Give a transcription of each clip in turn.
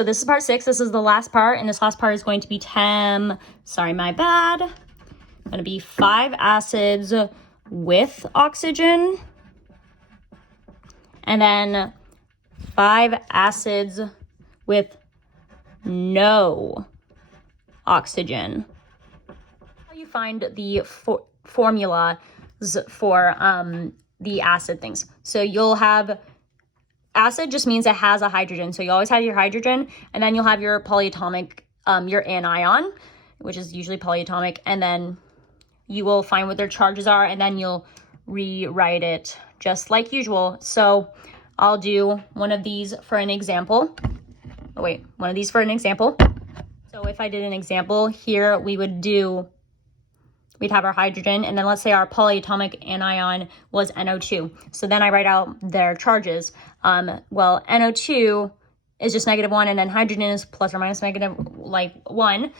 So this is part 6. This is the last part, and this last part is going to be sorry, my bad. Going to be 5 acids with oxygen, and then 5 acids with no oxygen. How you find the formulas for the acid things. So you'll have acid just means it has a hydrogen. So you always have your hydrogen, and then you'll have your polyatomic, your anion, which is usually polyatomic, and then you will find what their charges are, and then you'll rewrite it just like usual. So I'll do one of these for an example. Oh wait, one of these for an example. So if I did an example here, we'd have our hydrogen, and then let's say our polyatomic anion was NO2. So then I write out their charges. Well, NO2 is just -1, and then hydrogen is plus or minus -1.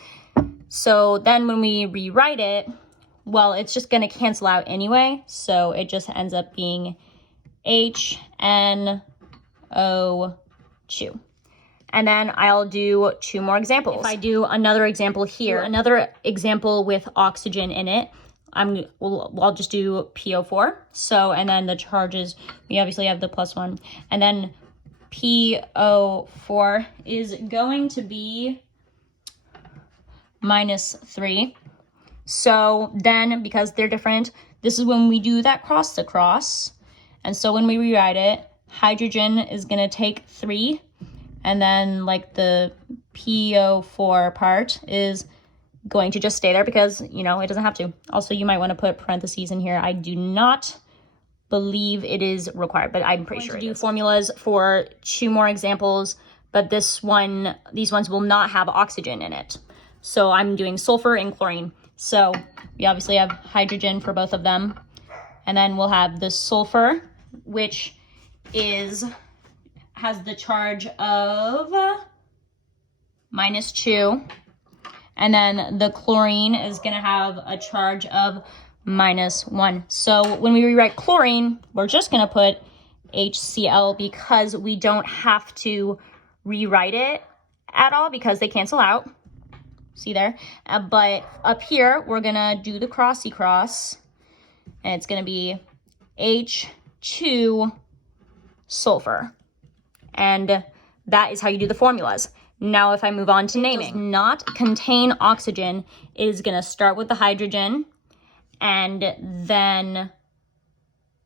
So then when we rewrite it, well, it's just gonna cancel out anyway. So it just ends up being HNO2. And then I'll do 2 more examples. If I do another example here, another example with oxygen in it, I'll just do PO4. So, and then the charges, we obviously have the +1. And then PO4 is going to be -3. So then, because they're different, this is when we do that cross to cross. And so when we rewrite it, hydrogen is gonna take 3, and then like the PO4 part is going to just stay there because, you know, it doesn't have to. Also, you might want to put parentheses in here. I do not believe it is required, but I'm pretty sure it is. Do formulas for 2 more examples, but these ones will not have oxygen in it. So I'm doing sulfur and chlorine. So we obviously have hydrogen for both of them. And then we'll have the sulfur, which has the charge of -2. And then the chlorine is going to have a charge of -1. So when we rewrite chlorine, we're just going to put HCl because we don't have to rewrite it at all because they cancel out. See there? But up here, we're going to do the crossy cross, and it's going to be H2 sulfur. And that is how you do the formulas. Now, if I move on to naming, it does not contain oxygen. It is going to start with the hydrogen, and then,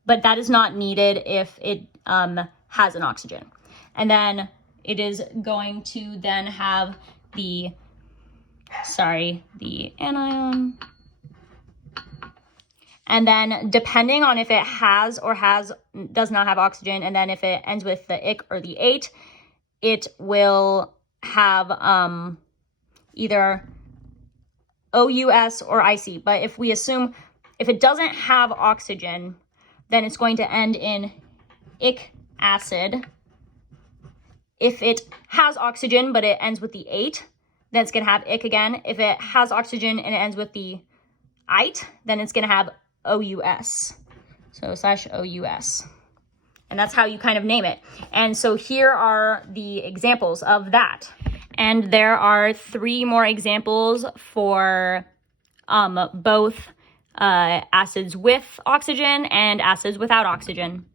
but that is not needed if it has an oxygen. And then it is going to then have the anion. And then depending on if it has or does not have oxygen, and then if it ends with the ic or the ate, it will have either OUS or IC. But if we assume if it doesn't have oxygen, then it's going to end in ic acid. If it has oxygen but it ends with the ate, then it's going to have ic again. If it has oxygen and it ends with the ite, then it's going to have OUS. So /OUS. And that's how you kind of name it. And so here are the examples of that. And there are 3 more examples for both acids with oxygen and acids without oxygen.